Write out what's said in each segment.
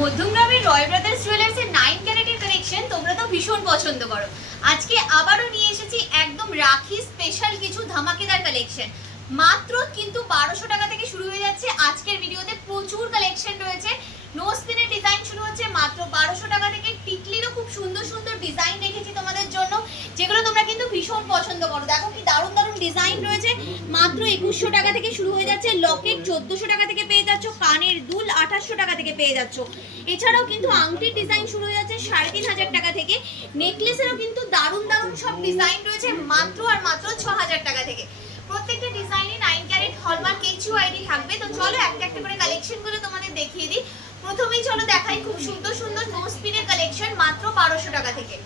মধ্যমগ্রামের রয় brothers জুয়েলার্সের 9 ক্যারেটের collection তোমরা তো ভীষণ পছন্দ করো। আজকে আবারও নিয়ে এসেছি একদম রাখি স্পেশাল কিছু ধামাকেদার কালেকশন। মাত্র কিন্তু 1200 টাকা থেকে শুরু হয়ে যাচ্ছে। আজকের ভিডিওতে প্রচুর কালেকশন রয়েছে। নো স্পিনের ডিজাইন শুরু হচ্ছে মাত্র 1200 টাকা থেকে। টিকলিরও খুব সুন্দর সুন্দর ডিজাইন রেখেছি তোমাদের জন্য, যেগুলো তোমরা কিন্তু ভীষণ পছন্দ করো। দেখো কি দারুণ দারুণ ডিজাইন রয়েছে। মাত্র 2100 টাকা থেকে শুরু হয়ে যাচ্ছে। লকেট 1400 টাকা থেকে পেয়ে যাচ্ছ, কানের দুল 2800 টাকা থেকে পেয়ে যাচ্ছ। এছাড়াও কিন্তু আংটির ডিজাইন শুরু হয়ে যাচ্ছে 3500 টাকা থেকে। নেকলেসেরও কিন্তু দারুণ দারুণ সব ডিজাইন রয়েছে মাত্র আর মাত্র 6000 টাকা থেকে। প্রত্যেকটা ডিজাইনে 9 ক্যারেট হলমার্ক এইচইউআইডি থাকবে। তো চলো একটা একটা করে কালেকশনগুলো তোমাদের দেখিয়ে দিই। প্রথমেই চলো দেখাই খুব সুন্দর সুন্দর নো স্পিনের কালেকশন মাত্র 1200 টাকা থেকে।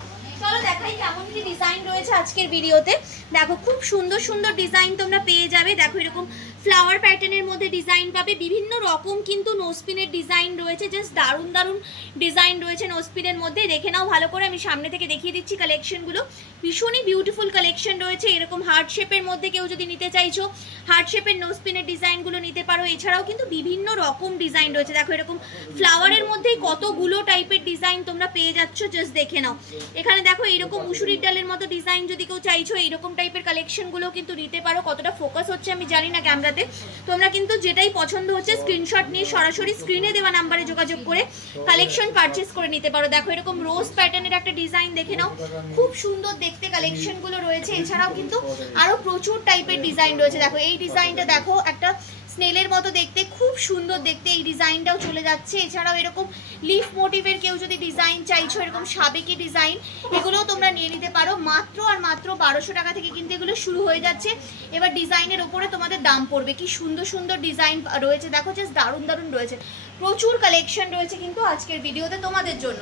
চলো দেখাই কেমন কি ডিজাইন রয়েছে আজকের ভিডিওতে। দেখো খুব সুন্দর সুন্দর ডিজাইন তোমরা পেয়ে যাবে। দেখো এরকম ফ্লাওয়ার প্যাটার্নের মধ্যে ডিজাইন পাবে। বিভিন্ন রকম কিন্তু নোসপিনের ডিজাইন রয়েছে, জাস্ট দারুণ দারুণ ডিজাইন রয়েছে নোসপিনের মধ্যে। দেখে নাও ভালো করে, আমি সামনে থেকে দেখিয়ে দিচ্ছি কালেকশনগুলো। ভীষণই বিউটিফুল কালেকশন রয়েছে। এরকম হার্ট শেপের মধ্যে কেউ যদি নিতে চাইছো, হার্ট শেপের নোসপিনের ডিজাইনগুলো নিতে পারো। এছাড়াও কিন্তু বিভিন্ন রকম ডিজাইন রয়েছে। দেখো এরকম ফ্লাওয়ারের মধ্যেই কতগুলো টাইপের ডিজাইন তোমরা পেয়ে যাচ্ছ, জাস্ট দেখে নাও। এখানে দেখো এইরকম মুসুরির ডালের মতো ডিজাইন যদি কেউ চাইছো, এইরকম টাইপের কালেকশনগুলো কিন্তু নিতে পারো। কতটা ফোকাস হচ্ছে আমি জানি না ক্যামেরাতে। তোমরা কিন্তু যেটাই পছন্দ হচ্ছে স্ক্রিনশট নিয়ে সরাসরি স্ক্রিনে দেওয়া নাম্বারে যোগাযোগ করে কালেকশন পারচেস করে নিতে পারো। দেখো এরকম রোজ প্যাটার্নের একটা ডিজাইন দেখে নাও, খুব সুন্দর দেখতে কালেকশনগুলো রয়েছে। এছাড়াও কিন্তু আরো প্রচুর টাইপের ডিজাইন রয়েছে। দেখো এই ডিজাইনটা দেখো, একটা স্নেলের মতো দেখতে, খুব সুন্দর দেখতে এই ডিজাইনটাও চলে যাচ্ছে। এছাড়াও এরকম লিফ মোটিভের কেউ যদি ডিজাইন চাইছো, এরকম সাবেকি ডিজাইন, এগুলোও তোমরা নিয়ে নিতে পারো। মাত্র আর মাত্র 1200 টাকা থেকে কিন্তু এগুলো শুরু হয়ে যাচ্ছে। এবার ডিজাইনের ওপরে তোমাদের দাম পড়বে। কি সুন্দর সুন্দর ডিজাইন রয়েছে, দেখো জাস্ট দারুণ দারুণ রয়েছে। প্রচুর কালেকশন রয়েছে কিন্তু আজকের ভিডিওতে তোমাদের জন্য।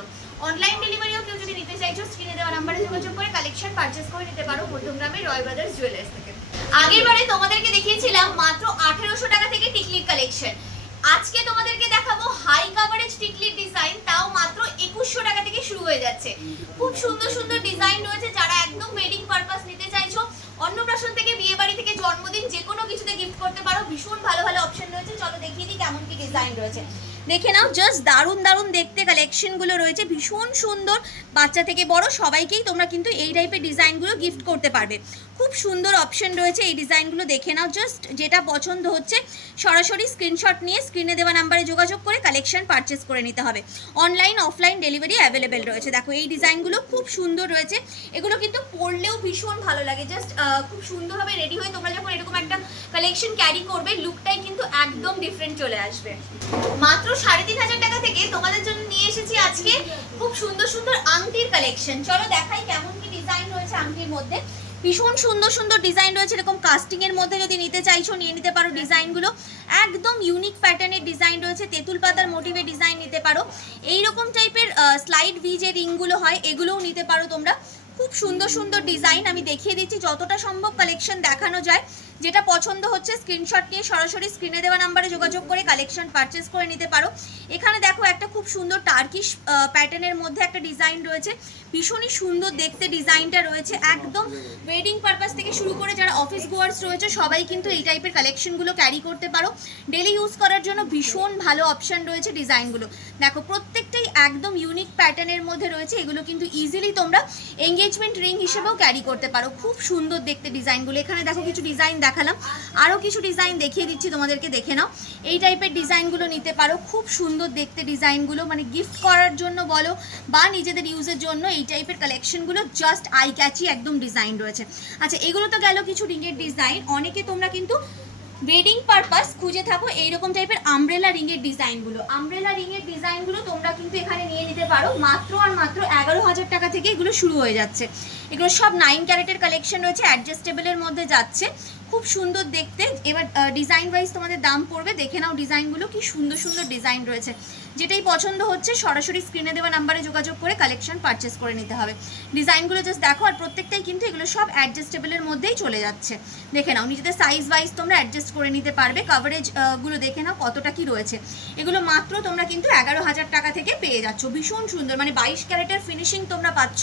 অনলাইন ডেলিভারিও কেউ যদি নিতে চাইছো, স্ক্রিনে দেওয়া নাম্বারে যোগাযোগ করে কালেকশন পারচেস করে নিতে পারো মধ্যমগ্রামের রয় ব্রাদার্স জুয়েলার্স থেকে। আগের বারে তোমাদেরকে দেখিয়েছিলাম মাত্র 1800 টাকা থেকে টিকলির কালেকশন। আজকে তোমাদেরকে দেখাবো হাই কাভারেজ টিকলির ডিজাইন, তাও মাত্র 2100 টাকা থেকে শুরু হয়ে যাচ্ছে। খুব সুন্দর সুন্দর ডিজাইন রয়েছে। যারা একদম ওয়েডিং পারপাস নিতে চাইছো, অন্নপ্রাশন থেকে বিয়ে বাড়ি থেকে জন্মদিন যে কোনো কিছুতে গিফট করতে পারো, ভীষণ ভালো ভালো অপশন রয়েছে। চলো দেখিয়ে দিই কেমন কি ডিজাইন রয়েছে। দেখে নাও, জাস্ট দারুণ দারুণ দেখতে কালেকশনগুলো রয়েছে, ভীষণ সুন্দর। বাচ্চা থেকে বড় সবাইকেই তোমরা কিন্তু এই টাইপের ডিজাইনগুলো গিফট করতে পারবে। খুব সুন্দর অপশন রয়েছে এই ডিজাইনগুলো। দেখে নাও, জাস্ট যেটা পছন্দ হচ্ছে সরাসরি স্ক্রিনশট নিয়ে স্ক্রিনে দেওয়া নাম্বারে যোগাযোগ করে কালেকশন পারচেস করে নিতে হবে। অনলাইন অফলাইন ডেলিভারি অ্যাভেলেবেল রয়েছে। দেখো এই ডিজাইনগুলো খুব সুন্দর রয়েছে। এগুলো কিন্তু পরলেও ভীষণ ভালো লাগে। জাস্ট খুব সুন্দরভাবে রেডি হয়ে তোমরা যখন এরকম একটা কালেকশন ক্যারি করবে, লুকটাই কিন্তু একদম ডিফারেন্ট চলে আসবে। মাত্র 3500 টাকা থেকে তোমাদের জন্য নিয়ে এসেছি আজকে খুব সুন্দর সুন্দর আংটির কালেকশন। চলো দেখাই কেমন কি ডিজাইন রয়েছে আংটির মধ্যে। ভীষণ সুন্দর সুন্দর ডিজাইন রয়েছে। এরকম কাস্টিং এর মধ্যে যদি নিতে চাইছো নিয়ে নিতে পারো। ডিজাইনগুলো একদম ইউনিক প্যাটার্নের ডিজাইন রয়েছে। তেঁতুল পাতার মোটিভে ডিজাইন নিতে পারো। এইরকম টাইপের স্লাইড ভি যে রিংগুলো হয়, এগুলোও নিতে পারো তোমরা। খুব সুন্দর সুন্দর ডিজাইন আমি দেখিয়ে দিচ্ছি যতটা সম্ভব কালেকশন দেখানো যায়। যেটা পছন্দ হচ্ছে স্ক্রিনশট নিয়ে সরাসরি স্ক্রিনে দেওয়া নাম্বারে যোগাযোগ করে কালেকশন পারচেস করে নিতে পারো। এখানে দেখো একটা খুব সুন্দর টার্কিশ প্যাটার্নের মধ্যে একটা ডিজাইন রয়েছে। ভীষণই সুন্দর দেখতে ডিজাইনটা রয়েছে। একদম ওয়েডিং পারপাস থেকে শুরু করে যারা অফিস গোয়ার্স রয়েছে সবাই কিন্তু এই টাইপের কালেকশনগুলো ক্যারি করতে পারো। ডেলি ইউজ করার জন্য ভীষণ ভালো অপশন রয়েছে ডিজাইনগুলো। দেখো প্রত্যেকটাই একদম ইউনিক প্যাটার্নের মধ্যে রয়েছে। এগুলো কিন্তু ইজিলি তোমরা এঙ্গেজমেন্ট রিং হিসেবেও ক্যারি করতে পারো। খুব সুন্দর দেখতে ডিজাইনগুলো। এখানে দেখো কিছু ডিজাইন দেখালাম, আরও কিছু ডিজাইন দেখিয়ে দিচ্ছি তোমাদেরকে, দেখে নাও। এই টাইপের ডিজাইনগুলো নিতে পারো। খুব সুন্দর দেখতে ডিজাইনগুলো, মানে গিফট করার জন্য বলো বা নিজেদের ইউজের জন্য এই টাইপের কালেকশনগুলো জাস্ট আই ক্যাচি একদম ডিজাইন রয়েছে। আচ্ছা এগুলো তো গেল কিছু রিংয়ের ডিজাইন। অনেকে তোমরা কিন্তু ওয়েডিং পারপাস খুঁজে থাকো এইরকম টাইপের আমব্রেলা রিংয়ের ডিজাইনগুলো। আমব্রেলা রিংয়ের ডিজাইনগুলো তোমরা কিন্তু এখানে নিয়ে নিতে পারো। মাত্র আর মাত্র 11000 টাকা থেকে এগুলো শুরু হয়ে যাচ্ছে। এগুলো সব 9 ক্যারেটের কালেকশন রয়েছে, অ্যাডজাস্টেবলের মধ্যে যাচ্ছে। খুব সুন্দর দেখতে। এবার ডিজাইন ওয়াইজ তোমাদের দাম পড়বে। দেখে নাও ডিজাইনগুলো, কি সুন্দর সুন্দর ডিজাইন রয়েছে। যেটাই পছন্দ হচ্ছে সরাসরি স্ক্রিনে দেওয়া নাম্বারে যোগাযোগ করে কালেকশন পারচেস করে নিতে হবে। ডিজাইনগুলো জাস্ট দেখো। আর প্রত্যেকটাই কিন্তু এগুলো সব অ্যাডজাস্টেবলের মধ্যেই চলে যাচ্ছে। দেখে নাও, নিজেদের সাইজ ওয়াইজ তোমরা অ্যাডজাস্ট করে নিতে পারবে। কাভারেজগুলো দেখে নাও কতটা কি রয়েছে। এগুলো মাত্র তোমরা কিন্তু 11000 টাকা থেকে পেয়ে যাচ্ছ। ভীষণ সুন্দর, মানে 22 ক্যারেটের ফিনিশিং তোমরা পাচ্ছ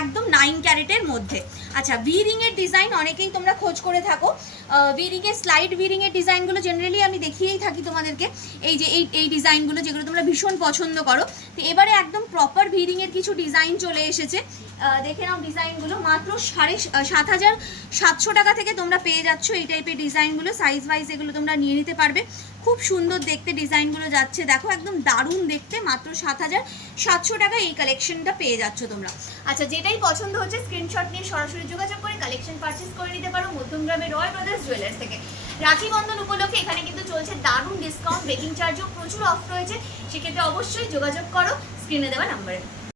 একদম 9 ক্যারেটের মধ্যে। আচ্ছা ভি রিংয়ের ডিজাইন অনেকেই তোমরা খোঁজ করে থাকো। ভিরিংয়ে স্লাইড ভিরিংয়ের ডিজাইনগুলো জেনারেলি আমি দেখিয়েই থাকি তোমাদেরকে, এই যে এই ডিজাইনগুলো যেগুলো তোমরা ভীষণ পছন্দ করো। তো এবারে একদম প্রপার ভিরিংয়ের কিছু ডিজাইন চলে এসেছে, দেখে নাও ডিজাইনগুলো। মাত্র 7,700 টাকা থেকে তোমরা পেয়ে যাচ্ছ এই টাইপের ডিজাইনগুলো। সাইজ ওয়াইজ এগুলো তোমরা নিয়ে নিতে পারবে। খুব সুন্দর দেখতে ডিজাইনগুলো যাচ্ছে, দেখো একদম দারুণ দেখতে। মাত্র 7,700 টাকা এই কালেকশনটা পেয়ে যাচ্ছ তোমরা। আচ্ছা, যেটাই পছন্দ হচ্ছে স্ক্রিনশট নিয়ে সরাসরি যোগাযোগ করে কালেকশন পারচেস করে নিতে পারো মধ্যমগ্রামের রয় ব্রাদার্স জুয়েলার্স থেকে। রাখি বন্ধন উপলক্ষে এখানে কিন্তু চলছে দারুণ ডিসকাউন্ট, বেকিং চার্জও প্রচুর অফ রয়েছে, সেক্ষেত্রে অবশ্যই যোগাযোগ করো স্ক্রিনে দেওয়া নাম্বারে।